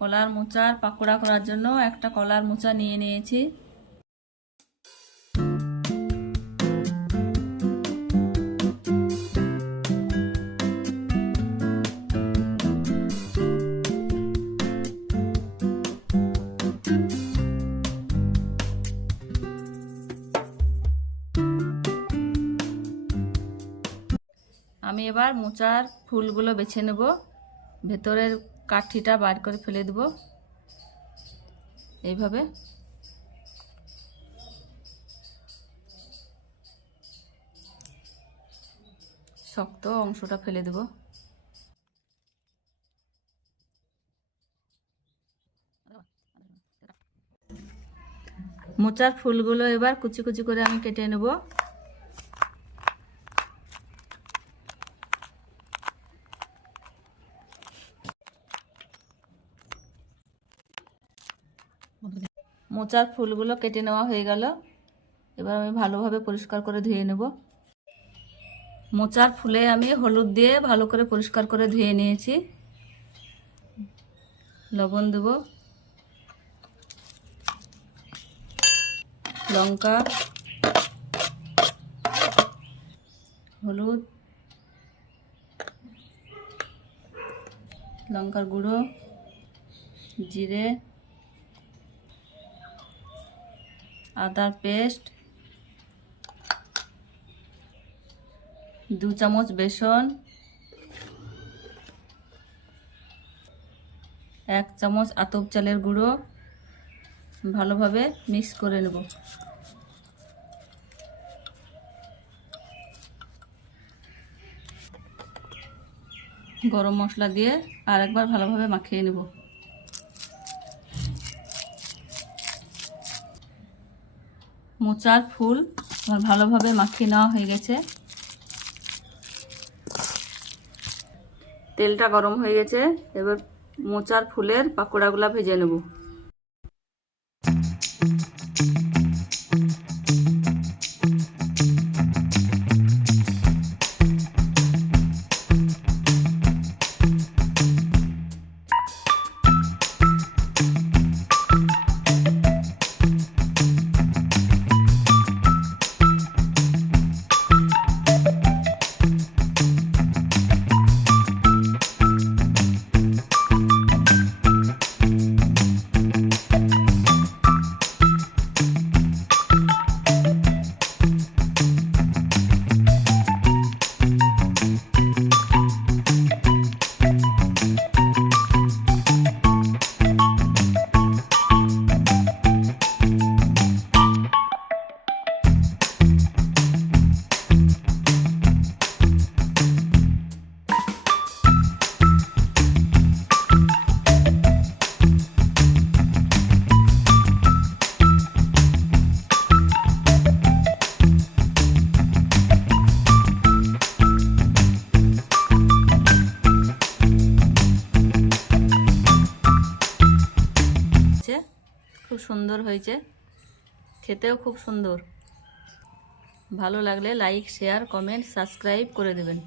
কলার মোচার পাকোড়া করার জন্য একটা কলার মোচা নিয়ে নিয়েছি। আমি এবার মোচার ফুলগুলো বেছে নেব। ভেতরের কাঠিটা বার করে ফেলে দেব। এইভাবে। শক্ত অংশটা ফেলে দেব। মোচার ফুলগুলো এবার কুচি কুচি করে আমি কেটে নেব। মোচার ফুলগুলো কেটে নেওয়া হয়ে গেল। এবার আমি ভালোভাবে পরিষ্কার করে ধুয়ে নেব। মোচার ফুলে আমি হলুদ দিয়ে ভালো করে পরিষ্কার করে ধুয়ে নিয়েছি। লবণ দেব। লঙ্কা। হলুদ। লঙ্কার গুঁড়ো। জিরে। আদার পেস্ট, দু চামচ বেসন, এক চামচ আতপ চালের গুঁড়ো, ভালোভাবে মিক্স করে নেব। গরম মশলা দিয়ে আর একবার ভালোভাবে মাখিয়ে নেব। মোচার ফুল আমার ভালোভাবে মাখিয়ে নেওয়া হয়ে গেছে। তেলটা গরম হয়ে গেছে, এবার মোচার ফুলের পাকোড়াগুলা ভেজে নেব। সুন্দর হয়েছে। খেতেও খুব সুন্দর। ভালো লাগলে লাইক শেয়ার কমেন্ট সাবস্ক্রাইব করে দেবেন।